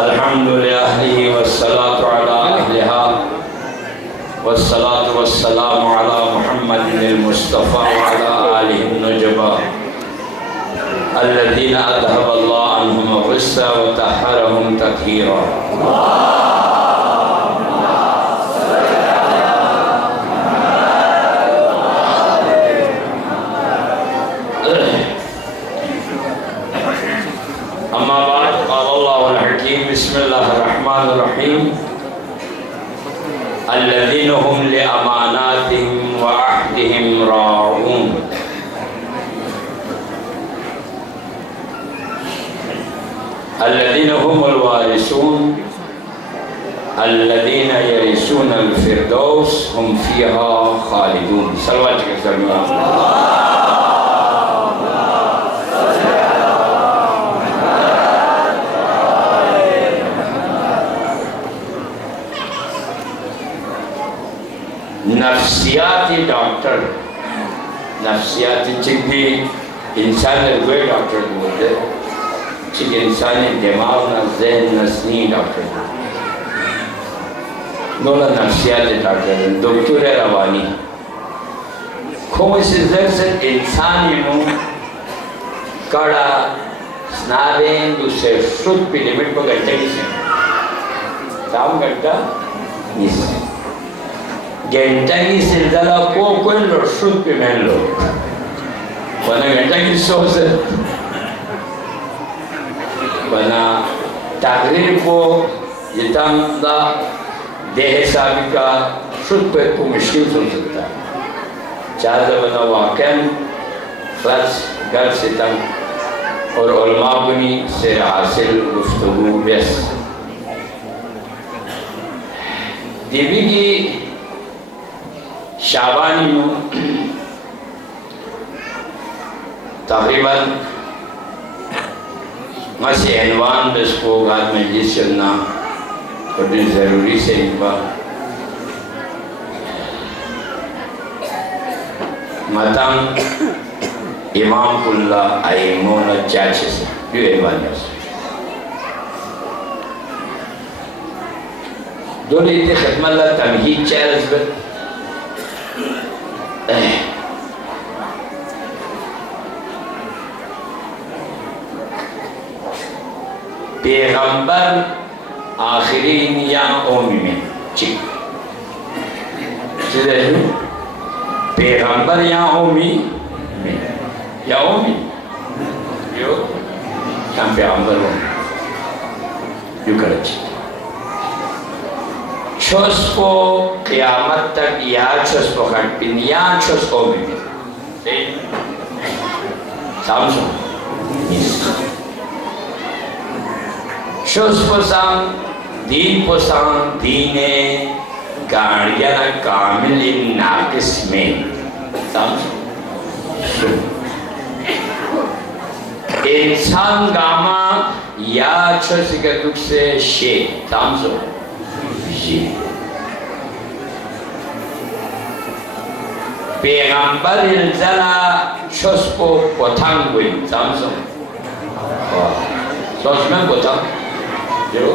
الحمد لله والصلاة على أهلها والصلاة والسلام على محمد المصطفى وعلى آله النجبة الذين أذهب الله عنهم الغصة وطهرهم تطهيرا. أما بعد قال الله الحكيم بسم الله الرحمن الرحيم الذين هم لأماناتهم وعهدهم راعون. الذين هم الوارثون الذين يرثون الفردوس هم فيها خالدون. صلوات الله. نفسیاتی ڈاکٹر نفسیاتی چکی انسان کوئی ڈاکٹر بولتے چکی انسانی دماغ نہ ذہن نسنی ڈاکٹر دولا نفسیاتی ڈاکٹر دکتور روانی کھوئی سے زرزر انسانی نو کڑا سنابین دوسرے شد پی لیمٹ کو گھنٹے کسی کام گھنٹا نیسی گھنٹہ کی سلدلہ کو کوئی لڑشد پہ میں لو بنا گھنٹہ کی سوز بنا تقریر کو جتام دا دیہ صاحبی کا شد پہ کو مشکل سن سکتا ہے چاہتا بنا واقعاً خلاص گھر سے تنگ اور علماء بنی سے حاصل گفتگو بیس دیوی کی شعبانی نو تقریباً مسی عنوان بس کو گاد مجلس چلنا بڑی ضروری سے انبا مطام امام اللہ ایمون چاچے سے جو عنوان ہے دو لیتے ختم اللہ تمہید چیرز بت پیغمبر آخرین یا اومی میں چک چیزے جو پیغمبر یا اومی میں یا اومی جو شام پیغمبر ہو جو کرچ چھوس کو قیامت تک یا چھوس کو کھٹ پین یا چھوس کو اومی میں سامسو چھوس پسان دین گاڑیانا کامل ناقص میں سامسو انسان گاما یا چھوس کے دکھ سے شیخ سامسو پیغمبر الزلا چھوس کو پتھنگ ہوئی سامسو سوچ میں پتھنگ جو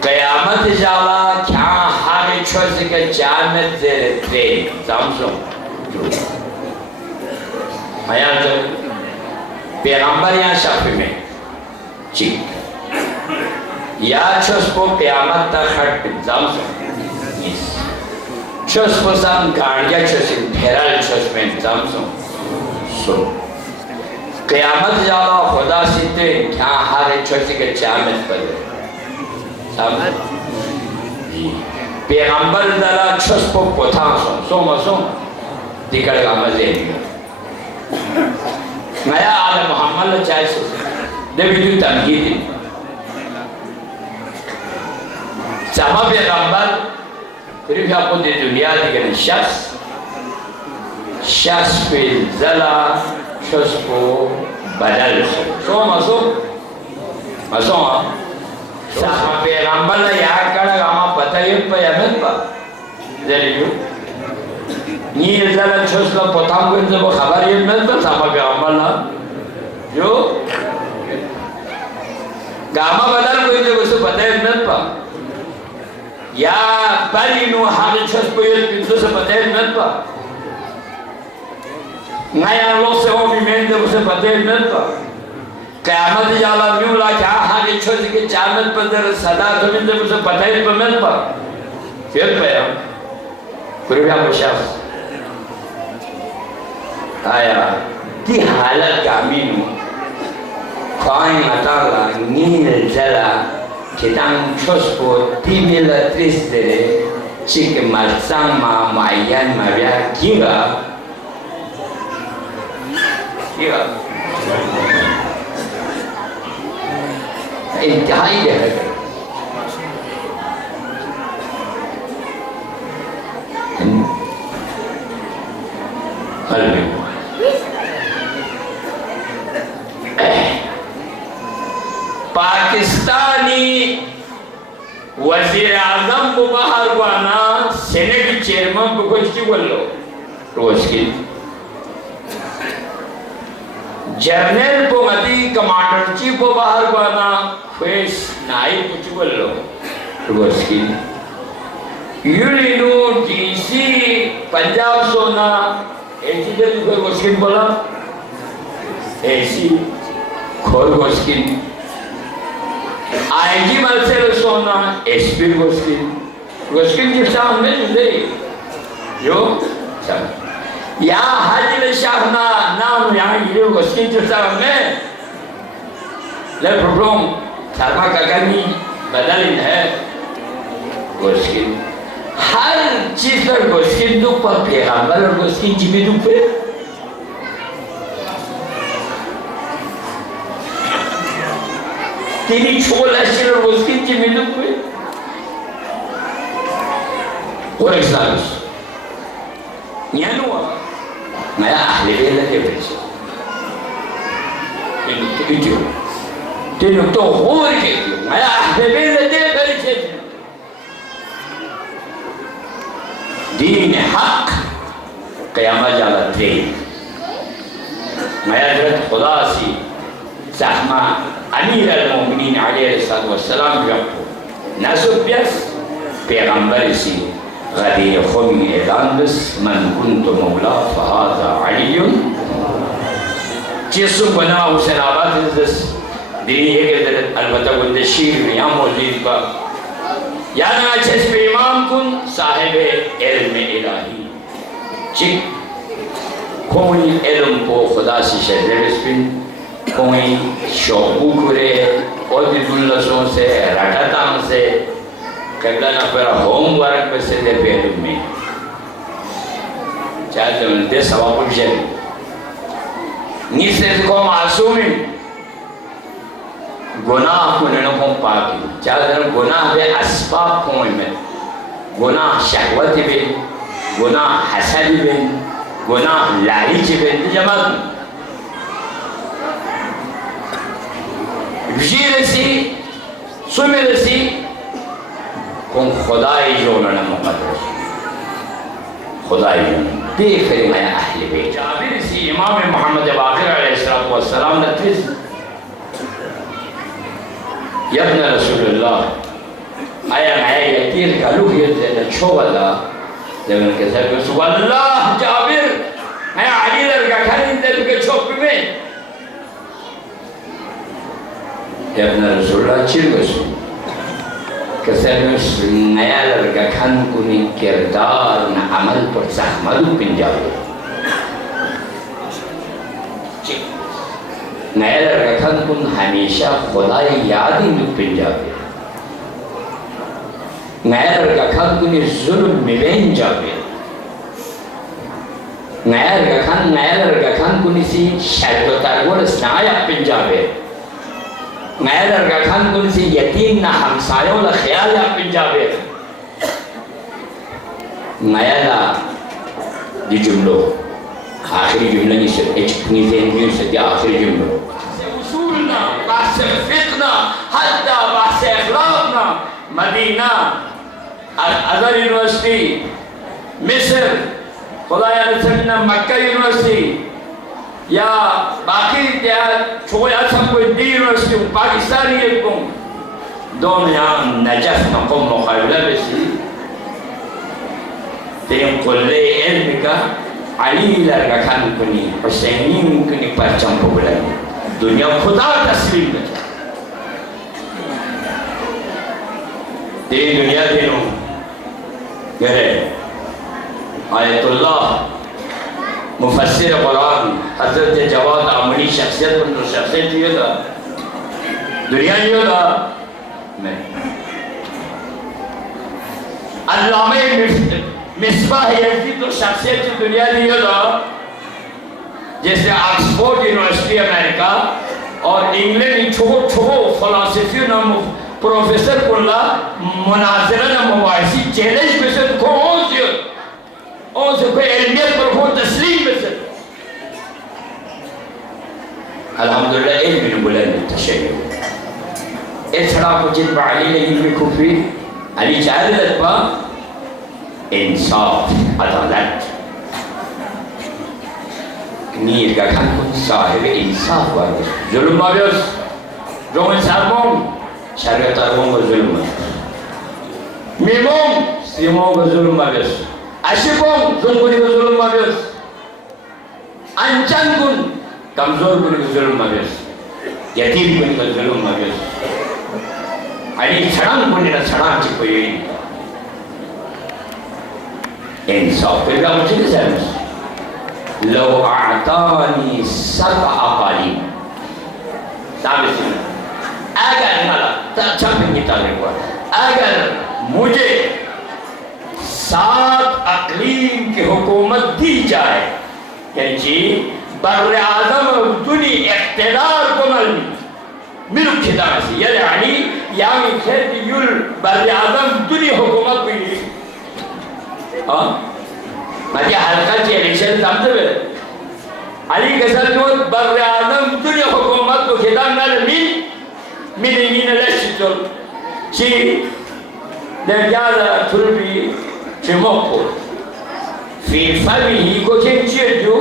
قیامت جالا کیا ہاری چھوس کے جامت زیر ترے سامسو حیات پیغمبر یا شافی میں چک یا چھوس کو قیامت تا کھٹ پنزام سو چھوس کو سام گاڑیا چھوس بھیرال چھوس میں انزام سو قیامت جالا خدا سیتے کیا ہارے چھوسی کے چامت پر سامت پیغمبر دلا چھوس کو پتھان سو مسو دیکھڑ گا مزے نیا آل محمد چاہے سو دے بھی جو تنگی دی سامہ پیغمبر قریب آپ کو دے دنیا دیکھنے شخص شخص پہ زلا شخص کو بدل شو مسو صاحب پیغمبر نے یاد کرا ہما پتہ یہ پہ یمن پا زلیو نیر زلا شخص کا پتھام کو انسے کو خبر یمن پا صاحب پیغمبر نے جو گاما بدل کو انسے کو سے پتہ یمن پا یا بلی نو حالی شخص کو انسے سے پتہ یمن پا نیا لوگ سے ہوں بھی میں نے اسے پتہ نہیں پا قیامت جالا میولا کیا ہاں چھوٹی کے چامت پر در صدا تمہیں نے اسے پتہ نہیں پا پھر پہا قربیہ مشاف آیا تی حالت کامینو خواہی مطالا نیل جلا کتان چھوس کو تی ملا تریس دے چک مرسان ما معین ما بیا کی گا انتہائی ہے قلبی پاکستانی وزیر اعظم کو باہر وانا سینٹ چیئرمن کو کچھ کی بولو روز کی جرنل کو مدی کمانڈر چیف کو باہر گوانا فیس نائی کچھ بلو روسکی یولینو ڈی سی پنجاب سونا ایسی دل کوئی روسکین بولا ایسی کھول روسکین آئی جی ملسل سونا ایس پی روسکین کی شاہ میں جلے جو شاہ یا حاجل شاہنا نام یہاں گئے وسکین چرسا میں لے پروگرام سارما کاکانی بدلین ہے وسکین ہر چیز پر وسکین دو پر پیغمبر اور وسکین جیمی دو پہ تیری چھول اشیر اور وسکین جیمی دو پہ اور اکسانس نیانو آگا میں اہل بیلہ کے بچے تینو تو غور کے کیوں میں اہل بیلہ کے بچے دین حق قیامت جالا دین میں حضرت خدا سی زحمہ امیر المومنین علیہ السلام بیاکو نسو بیس پیغمبر سی غدیر خمی اعلان بس من کنت مولا فہذا علی چیسو بنا حسین آباد دس دینی ہے کہ در البتہ گندے شیر میں یہاں موجود با یعنی اچھس پہ امام کن صاحب علم الہی چک کوئی علم کو خدا سے شہدرس پن کوئی شوقو کرے اور دی دلسوں سے رٹتاں سے قبلہ نا پر ہوم ورک بسے دے پہلو میں چاہتے ہیں دے سواب الجل نیسے کو معصومی گناہ کو ننکوں پاکی چاہتے ہیں گناہ دے اسباب کوئی میں گناہ شہوت بین گناہ حسد بین گناہ لالچ بین جماعت میں وجی رسی سمی رسی کون خدای جوننا مقدس خدای جوننا دیکھر میں اہل بیت جابر سی امام محمد باقر علیہ السلام نتویز یا ابن رسول اللہ آیا میں یکیر کلو یہ چھو اللہ جب ان کے ساتھ کہا واللہ جابر میں علی لرگا کھانی دے تو کہ چھوپ میں یا ابن رسول اللہ چیر گسو کسر نیا لرگا کھان کنی کردار نا عمل پر زحمدو پنجاوے نیا لرگا کھان کن ہمیشہ خدای یادی نو پنجاوے نیا لرگا کھان کنی ظلم مبین جاوے نیا لرگا کھان کنی سی شاید و ترگول سنایا پنجاوے نیا لرگا کھان کن سی یتیم نا ہمسایوں لا خیال یا پنجابے نیا لا دی جملو آخری جملہ نہیں سکتے اچھنی ذہن نہیں سکتے آخری جملہ اصولنا بحث فقنا حتی بحث اخلاقنا مدینہ ازہر یونیورسٹی مصر خدای رسولنا مکہ یونیورسٹی یا باقی چھویا سب کوئی دی یونیورسٹی پاکستانی ایک کن دنیا نجف نقوم مقابلہ بسی تیم کلے علم کا علی لرگا کھان کنی حسینی کنی پرچم کو بلائیں دنیا خدا تسلیم بچا تین دنیا دینوں گرے آیت اللہ مفسر قرآن حضرت جواد عملی شخصیت بندر شخصیت یہ تھا دنیا یہ تھا میں علامہ مصباح یزدی تو شخصیت دنیا یہ تھا جیسے آکسفورڈ یونیورسٹی امریکہ اور انگلینڈ چھوٹو فلاسفیوں نے پروفیسر کلا مناظرہ نے مباحثی چیلنج میں سے کو اون سے کوئی علمیت پر وہ تسلیم میں سے الحمدللہ علم نے بلند تشریح اس طرح کو جن علی نے علم کفری علی چاہر لطبہ انصاف عدالت نیر کا کھن کن صاحب انصاف بارد ظلم باویس جو انصاف مون شریعت ارمون کا ظلم میمون سیمون کا ظلم باویس اشکون زنگونی کا ظلم باویس انچان کن کمزور کنی کا ظلم باویس یتیم کنی کا ظلم باویس علی چھڑان کنی نا چھڑان چکو یہ انصاف پھر کہا مجھے کس ہے لو اعطانی سبع اقالیم ثابت سنہ اگر نالا چھپن کی تعلیم ہوا اگر مجھے 7 اقلیم کی حکومت دی جائے یعنی جی بر اعظم دنی اقتدار کو ملک خدام سے یعنی یعنی خیر یل بر اعظم دنی حکومت کو مجھے حلقہ چی الیکشن سامتے ہوئے علی کسر نوت بر اعظم دنیا حکومت کو خطاب نال من الیشن چل چی در جادا تربی چی مقو فی فمی کو چین چیر جو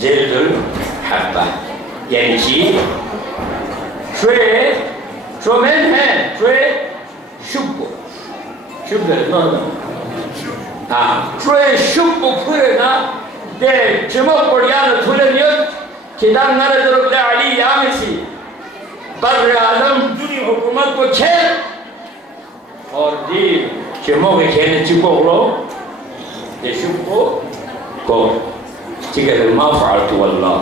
زلد الحبہ یعنی چی شوئے من ہے شوئے شبو شبو شوئے شبو پھرے نا دے چمک پڑیانا تھولے نیت کدام نرد رب علی یامسی بر اعظم دنی حکومت کو چھیر اور دی چمک کھیلے چکو گلو دے شبو کو چکر ما فعلت واللہ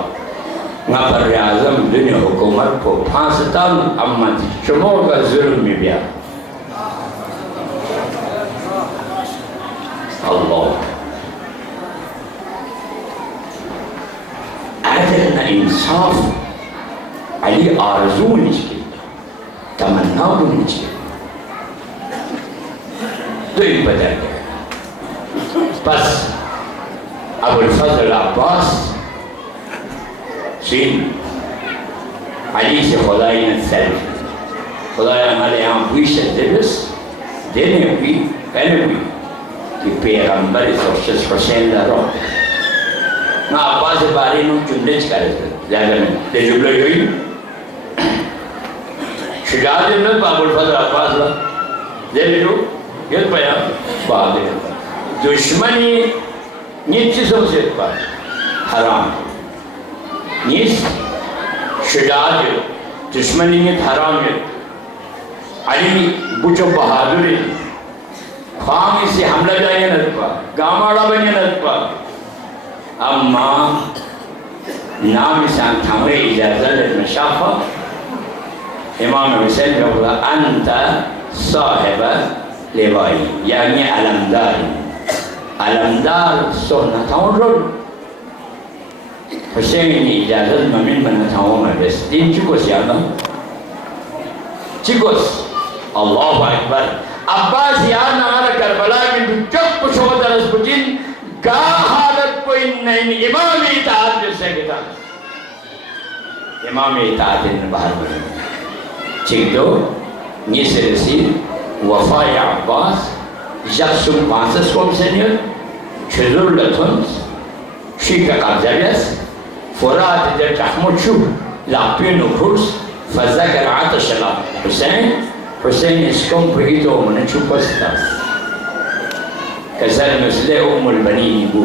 نا بر اعظم دنی حکومت کو پھانستا اما چمک کا ظلم میں بیا اللہ عدلنا انصاف علی آرزو نچکے تمنا کو نچکے دوئی بدل گئے بس ابو الفضل عباس سین علی سے خدای نے سیلف خدای ہمارے یہاں ہوئی شدیدس دینے ہوئی پہنے ہوئی کہ پیغمبر سوشس حسین دا رو نا عباس باری نو جملے چکارے تھے زیادہ میں دے جملے ہوئی شجاعت جملے پا ابو الفضل عباس دا دے جو یہ پایا بہادر دشمنی نیت چیزوں سے پا حرام نیت شجاعت دشمنی نیت حرام ہے علی بچو بہادر ہے خوامی سے حملہ جائے نتپا گاماڑا بنی نتپا اما نام سان تھامرے اجازہ لیتنا شافا امام حسین نے بولا انتا صاحب لیوائی یعنی علمدار سونا تھاؤں رول حسین نے اجازت ممن بنا تھاؤں میں بس دین چکو سیادہ چکو اللہ اکبر عباس یاد نہ آرہ کربلا میں چک پشو درس بجن گاہ حالت کوئی نہیں امام اطاعت جسے کتا امام اطاعت ان باہر بنے ٹھیک دو یہ سے رسید وفا عباس جبسم پانسس کوم سنیل شزر لطنس شیکا قبضیس فرات در تحمد شو لاپین و خرس فذکر عطش حسین حسین اسکم پہیتو من چوپستاس کسر مثل ام البنین بو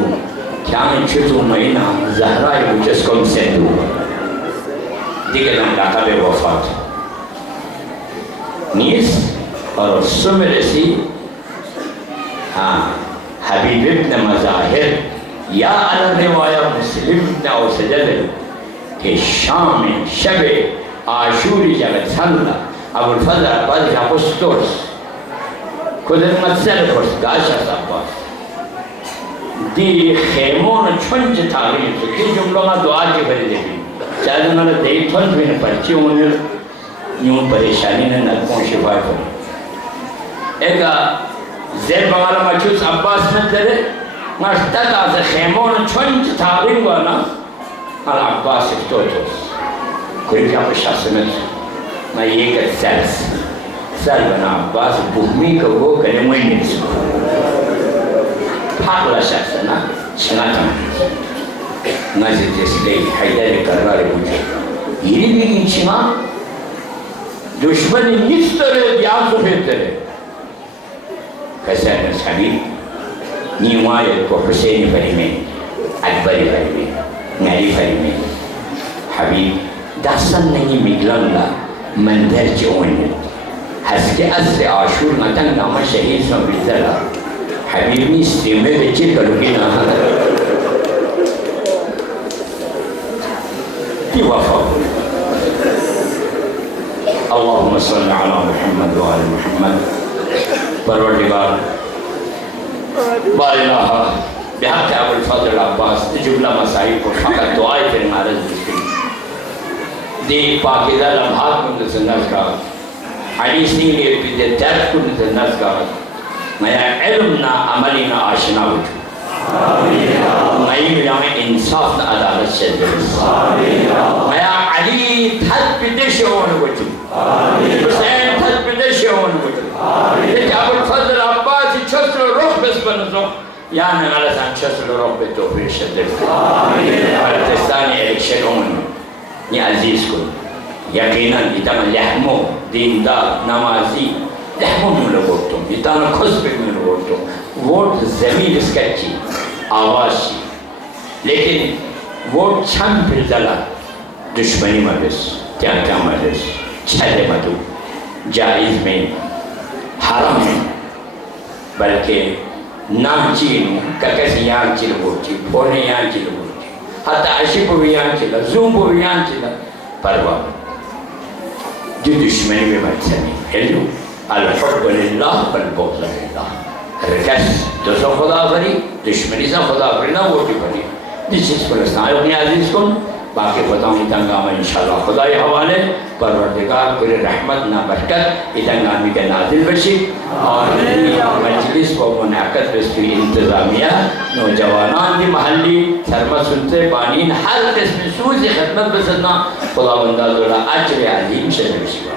کیامن چھتو مہینہ زہرائی بچس کم سندو دیکھے دن لقب وفات نیس اور سم رسی حبیب ابن مظاہر یا علی روایہ مسلم ابن اوسجد کہ شام شب عاشوری جگت سندہ ابو الفضل عباس جا پستورس کدر مدسل پرس گاشا ساباس دی خیمون چھنچ تاغیم تو یہ جملوں میں دعا کی بھری دیکھی چاہتے انہوں نے دیکھ تھنچ میں پرچی انہیں یوں پریشانی نے نلکوں شفائی پر ایک زیر بغالا مچوس عباس میں تیرے مشتت آز خیمون چھنچ تاغیم وانا al Abbas totos koji kamo šasmet na jega sels salvana Abbas buhmika go kane moynis pakla şahsana şinatan nazit esleyi haydari kararı bucu yeri bir içima düşmanı nistere diyazuf ettere kasanız habib nimayet ko Hüseyin Ferime Akbari Ferime نعرف علمي حبيب دحسن نهي مجلنا من درج أوني حسك أسر عاشور متن نام شهيد سم بيزلا حبيب نستمع بچه كلوكينا دي وفا اللهم صل على محمد وعلى محمد پروردگار با الہ بحق ابو الفضل عباس جملہ مسائل کو فقط دعائے پر معرض بسکری دی پاکیزہ لمحات کو نتنز کا حدیث نہیں لئے پیدے درد کو نتنز کا میا علمنا عملنا آشنا بچو مئی مجامع انصاف نا عدالت شد میا علی تھد پیدے شہون بچو حسین تھد پیدے شہون بچو لیکن ابو الفضل عباس چھتر روح بس بنزو یعنی اللہ سان چھسل روح پہ توفیر شدر پرتستانی الیکشن امن یہ عزیز کو یقیناً اتنا لحمو دیندار نمازی لحمو میں لگوٹوں اتنا خسبک میں لگوٹوں ووٹ زمین اس کچی آواز چی لیکن ووٹ چھم پھر زلا دشمنی مدس کیا مدس چھلے مدو جائز میں حرام میں بلکہ نام چیلو ککسی یان چیلو بوچی پونے یان چیلو بوچی حتی عشق بھی یان چیلا زوم بھی یان چیلا پروا جو دشمنی میں مرسنی ہلو الحب للہ والبغض للہ رکس دوسرا خدا بری دشمنی سا خدا بری نہ ووٹی بری جس چیز کو رسنا ہے اپنی عزیز کن باقی خداوند تنگامہ انشاءاللہ خدای حوالے پروردگار کوئی رحمت نہ برکت اتنگامی کے نازل بشی اور مجلس کو منعقد بسکی انتظامیہ نوجوانان دی محلی سرمت سنتے بانین ہر قسم سوز خدمت بسدنا خداوند اللہ اجر عظیم شد بشی